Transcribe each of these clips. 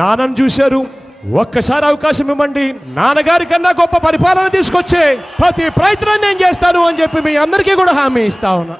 నాన్నను చూశారు, ఒక్కసారి అవకాశం ఇవ్వండి, నాన్నగారి కన్నా గొప్ప పరిపాలన తీసుకొచ్చే ప్రతి ప్రయత్నం నేను చేస్తాను అని చెప్పి మీ అందరికీ కూడా హామీ ఇస్తా ఉన్నా.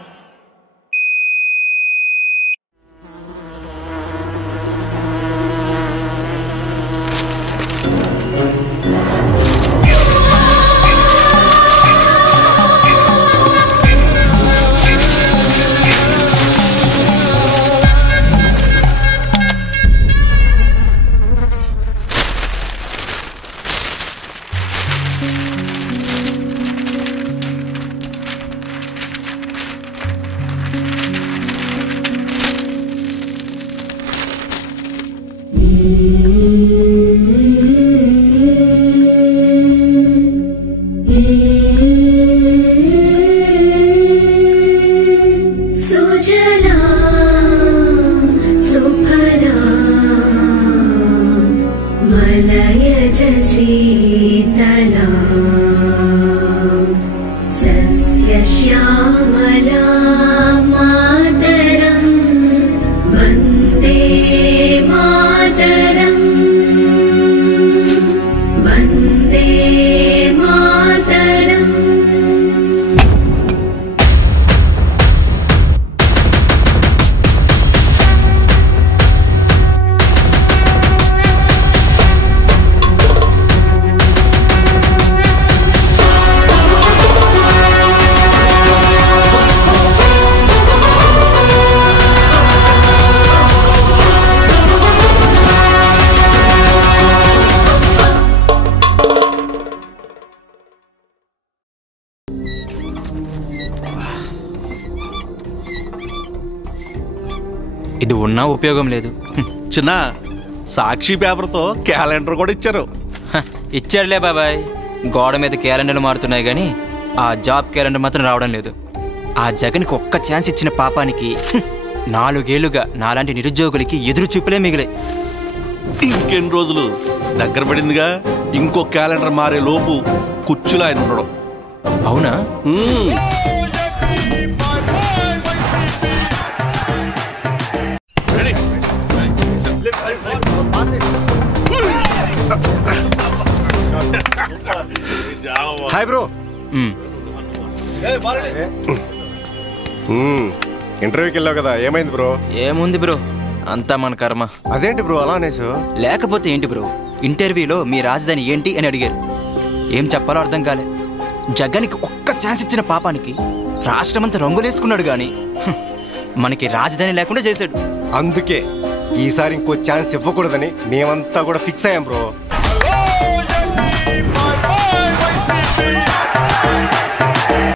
ఇది ఉన్నా ఉపయోగం లేదు. చిన్న సాక్షి పేపర్తో క్యాలెండర్ కూడా ఇచ్చారు. ఇచ్చారులే బాబాయ్, గోడ మీద క్యాలెండర్లు మారుతున్నాయి కానీ ఆ జాబ్ క్యాలెండర్ మాత్రం రావడం లేదు. ఆ జగన్కి ఒక్క ఛాన్స్ ఇచ్చిన పాపానికి 4 ఏళ్లుగా నాలాంటి నిరుద్యోగులకి ఎదురు చూపులే మిగిలాయి. ఇంకెన్ని రోజులు దగ్గర పడిందిగా, ఇంకో క్యాలెండర్ మారే లోపు కుర్చీలో ఆయన ఉండడం. అవునా? Hi bro. ఇంటర్వ్యూకి వెళ్ళావు కదా, ఏమైంది బ్రో? ఏముంది బ్రో, అంతా మన కర్మ. అదేంటి బ్రో అలా అనేసు? లేకపోతే ఏంటి బ్రో, ఇంటర్వ్యూలో మీ రాజధాని ఏంటి అని అడిగారు. ఏం చెప్పాలో అర్థం కాలే. జగన్కి ఒక్క ఛాన్స్ ఇచ్చిన పాపానికి రాష్ట్రమంతా రంగులేసుకున్నాడు కానీ మనకి రాజధాని లేకుండా చేశాడు. అందుకే ఈసారి ఇంకో ఛాన్స్ ఇవ్వకూడదని మేమంతా కూడా ఫిక్స్ అయ్యాం బ్రో.